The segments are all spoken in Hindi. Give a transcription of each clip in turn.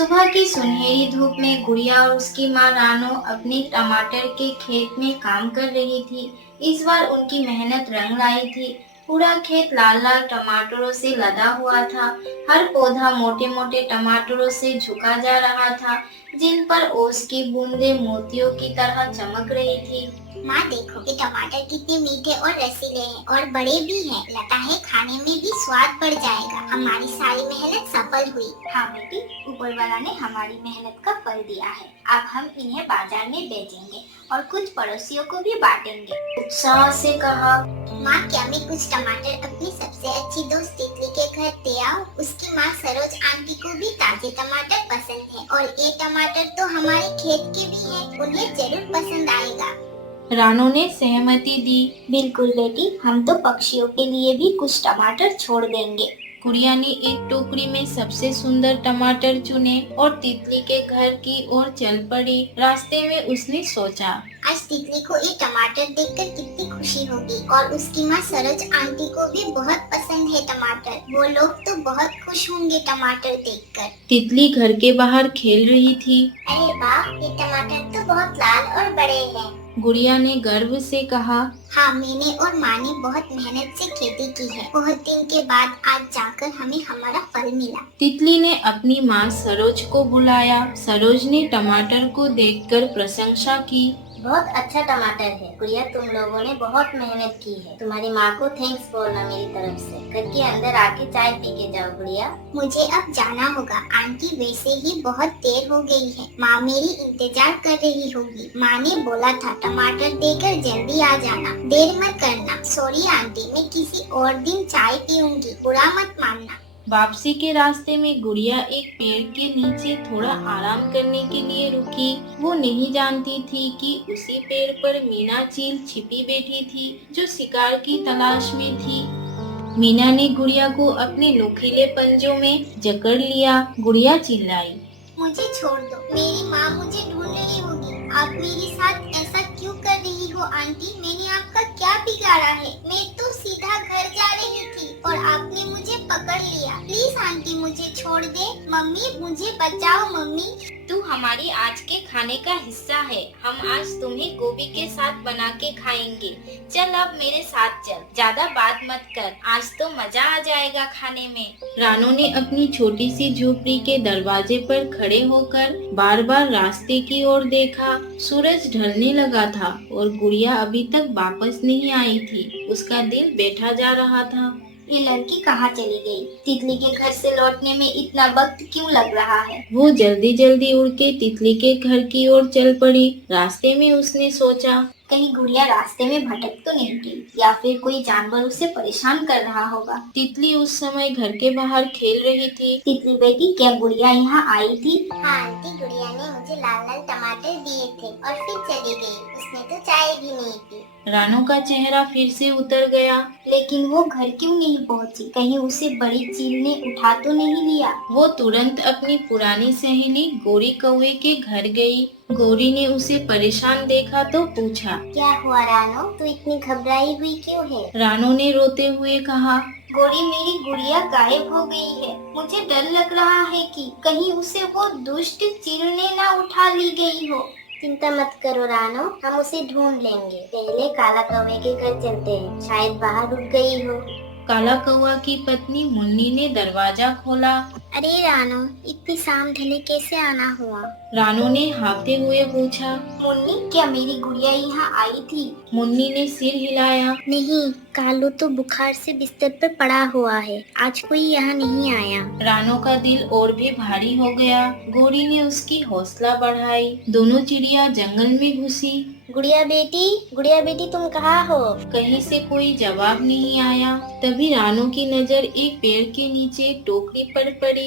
सुबह की सुनहरी धूप में गुड़िया और उसकी माँ रानो अपने टमाटर के खेत में काम कर रही थी। इस बार उनकी मेहनत रंग लाई थी। पूरा खेत लाल लाल टमाटरों से लदा हुआ था। हर पौधा मोटे मोटे टमाटरों से झुका जा रहा था, जिन पर ओस की बूंदें मोतियों की तरह चमक रही थी। माँ देखो, ये टमाटर कितने मीठे और रसीले हैं और बड़े भी हैं। लगता है खाने में भी स्वाद बढ़ जाएगा। हमारी सारी मेहनत सफल हुई। हाँ बेटी, ऊपर वाला ने हमारी मेहनत का फल दिया है। अब हम इन्हें बाजार में बेचेंगे और कुछ पड़ोसियों को भी बांटेंगे, उत्साह से कहा। माँ, क्या मैं कुछ टमाटर अपनी सबसे अच्छी दोस्त तितली के घर दे आऊँ? उसकी माँ सरोज आंटी को भी ताजे टमाटर पसंद है और ये टमाटर तो हमारे खेत के भी हैं। उन्हें जरूर पसंद आएगा। रानो ने सहमति दी। बिल्कुल बेटी, हम तो पक्षियों के लिए भी कुछ टमाटर छोड़ देंगे। गुड़िया ने एक टोकरी में सबसे सुंदर टमाटर चुने और तितली के घर की ओर चल पड़ी। रास्ते में उसने सोचा, आज तितली को ये टमाटर देखकर कितनी खुशी होगी और उसकी माँ सरोज आंटी को भी बहुत पसंद है टमाटर। वो लोग तो बहुत खुश होंगे टमाटर देखकर। तितली घर के बाहर खेल रही थी। अरे वाह, ये टमाटर तो बहुत लाल और बड़े हैं। गुड़िया ने गर्व से कहा। हाँ, मैंने और माँ ने बहुत मेहनत से खेती की है। बहुत दिन के बाद आज जाकर हमें हमारा फल मिला। तितली ने अपनी माँ सरोज को बुलाया। सरोज ने टमाटर को देखकर प्रशंसा की। बहुत अच्छा टमाटर है गुड़िया, तुम लोगों ने बहुत मेहनत की है। तुम्हारी माँ को थैंक्स बोलना मेरी तरफ से। घर के अंदर आके चाय पी के जाओ गुड़िया। मुझे अब जाना होगा आंटी, वैसे ही बहुत देर हो गई है। माँ मेरी इंतजार कर रही होगी। माँ ने बोला था टमाटर देकर जल्दी आ जाना, देर मत करना। सॉरी आंटी, मैं किसी और दिन चाय पीऊंगी, बुरा मत मानना। वापसी के रास्ते में गुड़िया एक पेड़ के नीचे थोड़ा आराम करने के लिए रुकी। वो नहीं जानती थी कि उसी पेड़ पर मीना चील छिपी बैठी थी, जो शिकार की तलाश में थी। मीना ने गुड़िया को अपने नुकीले पंजों में जकड़ लिया। गुड़िया चिल्लाई, मुझे छोड़ दो, मेरी माँ मुझे ढूंढ रही होगी। आप मेरे साथ ऐसा क्यों कर रही हो आंटी? मैंने आपका क्या बिगाड़ा है? मैं तो सीधा घर जा रही थी और आपने मुझे पकड़ लिया। प्लीज आंटी, मुझे छोड़ दे। मम्मी, मुझे बचाओ मम्मी। तू हमारी आज के खाने का हिस्सा है। हम आज तुम्हें गोभी के साथ बना के खाएंगे। चल अब मेरे साथ चल, ज्यादा बात मत कर, आज तो मजा आ जाएगा खाने में। रानो ने अपनी छोटी सी झोपड़ी के दरवाजे पर खड़े होकर बार बार रास्ते की ओर देखा। सूरज ढलने लगा था और गुड़िया अभी तक वापस नहीं आई थी। उसका दिल बैठा जा रहा था। ये लड़की कहाँ चली गई? तितली के घर से लौटने में इतना वक्त क्यों लग रहा है? वो जल्दी जल्दी उड़ के तितली के घर की ओर चल पड़ी। रास्ते में उसने सोचा, कहीं गुड़िया रास्ते में भटक तो नहीं गई या फिर कोई जानवर उसे परेशान कर रहा होगा। तितली उस समय घर के बाहर खेल रही थी। तितली बेटी, क्या गुड़िया यहाँ आई थी? हाँ आंटी, गुड़िया ने मुझे लाल लाल टमाटर दिए थे और फिर चली गई। उसने तो चाय भी नहीं पी। रानो का चेहरा फिर से उतर गया। लेकिन वो घर क्यों नहीं पहुँची? कहीं उसे बड़ी चील ने उठा तो नहीं लिया? वो तुरंत अपनी पुरानी सहेली गोरी कौवे के घर गई। गोरी ने उसे परेशान देखा तो पूछा, क्या हुआ रानो, तू इतनी घबराई हुई क्यों है? रानो ने रोते हुए कहा, गोरी, मेरी गुड़िया गायब हो गई है। मुझे डर लग रहा है कि कहीं उसे वो दुष्ट चील ने ना उठा ली गई हो। चिंता मत करो रानो, हम उसे ढूंढ लेंगे। पहले काला कौवे के घर चलते हैं, शायद बाहर रुक गई हो। काला कौवा की पत्नी मुन्नी ने दरवाजा खोला। अरे रानो, इतनी शाम ढले कैसे आना हुआ? रानो ने हाँफते हुए पूछा। मुन्नी, क्या मेरी गुड़िया यहाँ आई थी? मुन्नी ने सिर हिलाया। नहीं, कालू तो बुखार से बिस्तर पर पड़ा हुआ है। आज कोई यहाँ नहीं आया। रानो का दिल और भी भारी हो गया। गोरी ने उसकी हौसला बढ़ाई। दोनों चिड़िया जंगल में घुसी। गुड़िया बेटी, तुम कहाँ हो? कहीं से कोई जवाब नहीं आया। तभी रानो की नजर एक पेड़ के नीचे टोकरी पर पड़ी।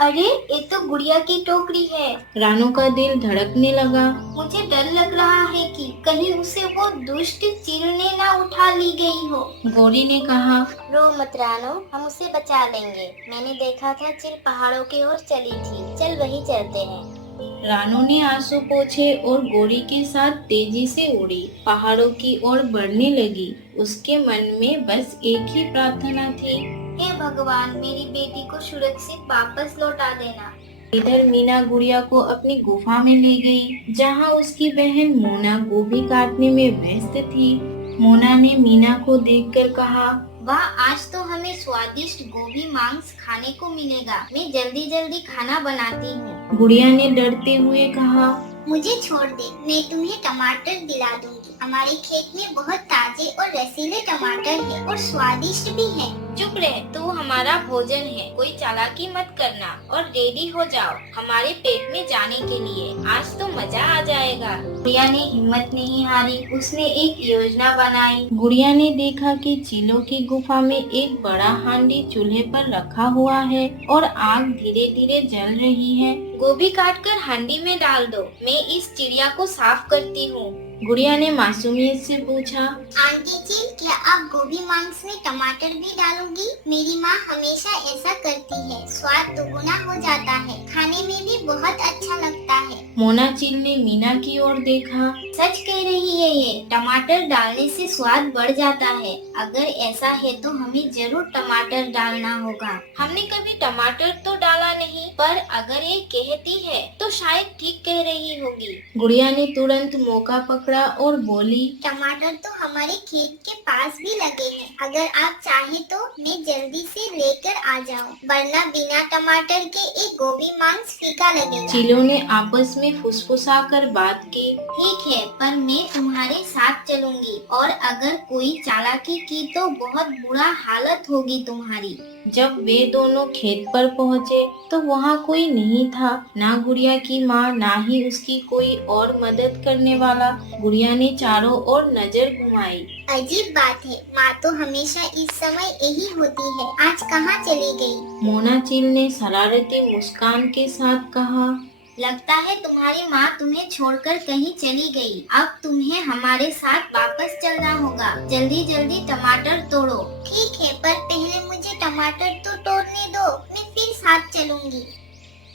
अरे, ये तो गुड़िया की टोकरी है। रानो का दिल धड़कने लगा। मुझे डर लग रहा है कि कहीं उसे वो दुष्ट चील ने ना उठा ली गई हो। गोरी ने कहा, रो मत रानो, हम उसे बचा लेंगे। मैंने देखा था चील पहाड़ों की ओर चली थी। चल वही चलते हैं। रानो ने आंसू पोंछे और गोरी के साथ तेजी से उड़ी। पहाड़ों की ओर बढ़ने लगी। उसके मन में बस एक ही प्रार्थना थी, हे भगवान, मेरी बेटी को सुरक्षित वापस लौटा देना। इधर मीना गुड़िया को अपनी गुफा में ले गई, जहाँ उसकी बहन मोना गोभी काटने में व्यस्त थी। मोना ने मीना को देखकर कहा, वाह, आज तो हमें स्वादिष्ट गोभी मांस खाने को मिलेगा। मैं जल्दी जल्दी खाना बनाती हूँ। गुड़िया ने डरते हुए कहा, मुझे छोड़ दे, मैं तुम्हें टमाटर दिला दूंगी। हमारे खेत में बहुत ताजे और रसीले टमाटर हैं और स्वादिष्ट भी हैं। चुप रहे, तू हमारा भोजन है, कोई चालाकी मत करना और रेडी हो जाओ हमारे पेट में जाने के लिए। आज तो मजा आ जाएगा। गुड़िया ने हिम्मत नहीं हारी, उसने एक योजना बनाई। गुड़िया ने देखा कि चीलों की गुफा में एक बड़ा हांडी चूल्हे पर रखा हुआ है और आग धीरे धीरे जल रही है। गोभी काटकर हांडी में डाल दो, मैं इस चिड़िया को साफ करती हूँ। गुड़िया ने मासूमियत से पूछा, आंटी जी, क्या आप गोभी मांस में टमाटर भी डालोगी? मेरी माँ हमेशा ऐसा करती है, स्वाद दोगुना हो जाता है, खाने में भी बहुत अच्छा लगता है। मोना चील ने मीना की ओर देखा। सच कह रही है ये, टमाटर डालने से स्वाद बढ़ जाता है। अगर ऐसा है तो हमें जरूर टमाटर डालना होगा। हमने कभी टमाटर तो डाला नहीं, पर अगर ये कहती है तो शायद ठीक कह रही होगी। गुड़िया ने तुरंत मौका पकड़ा और बोली, टमाटर तो हमारे खेत के पास भी लगे हैं। अगर आप चाहे तो मैं जल्दी से लेकर आ जाऊं, वरना बिना टमाटर के एक गोभी मांस फीका लगेगा। चीलों ने आपस में फुसफुसाकर बात की। ठीक है, पर मैं तुम्हारे साथ चलूंगी और अगर कोई चालाकी की तो बहुत बुरा हालत होगी तुम्हारी। जब वे दोनों खेत पर पहुँचे तो वहाँ कोई नहीं था, ना गुड़िया की माँ, ना ही उसकी कोई और मदद करने वाला। गुड़िया ने चारों ओर नजर घुमाई। अजीब बात है, माँ तो हमेशा इस समय यही होती है, आज कहाँ चली गई? मोना चील ने शरारती मुस्कान के साथ कहा, लगता है तुम्हारी माँ तुम्हें छोड़कर कहीं चली गई। अब तुम्हें हमारे साथ वापस चलना होगा। जल्दी जल्दी टमाटर तोड़ो। ठीक है, पर पहले मुझे टमाटर तो तोड़ने दो, मैं फिर साथ चलूंगी।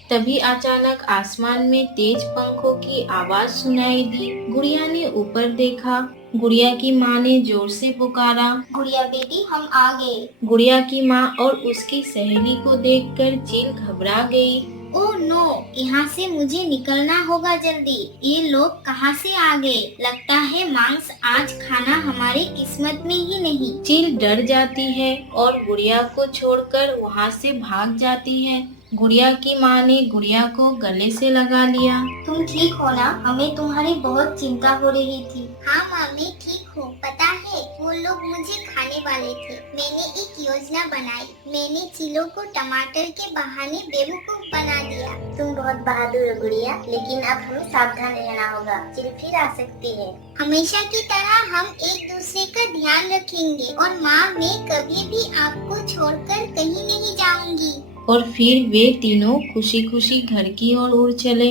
तभी अचानक आसमान में तेज पंखों की आवाज सुनाई दी। गुड़िया ने ऊपर देखा। गुड़िया की माँ ने जोर से पुकारा, गुड़िया बेटी, हम आ गए। गुड़िया की माँ और उसकी सहेली को देखकर चील घबरा गई। ओह नो, यहाँ से मुझे निकलना होगा जल्दी। ये लोग कहाँ से आ गए? लगता है मांस आज खाना हमारे किस्मत में ही नहीं। चील डर जाती है और गुड़िया को छोड़कर वहाँ से भाग जाती है। गुड़िया की माँ ने गुड़िया को गले से लगा लिया। तुम ठीक हो ना? हमें तुम्हारी बहुत चिंता हो रही थी। हाँ माँ, मैं ठीक हूँ। पता है, वो लोग मुझे खाने वाले थे। मैंने एक योजना बनाई। मैंने चीलों को टमाटर के बहाने बेवकूफ बना दिया। तुम बहुत बहादुर हो गुड़िया, लेकिन अब हमें सावधान रहना होगा। चील फिर आ सकती है। हमेशा की तरह हम एक दूसरे का ध्यान रखेंगे। और माँ, मैं कभी भी आपको छोड़कर कहीं नहीं जाऊंगी। और फिर वे तीनों खुशी खुशी घर की ओर उड़ चले।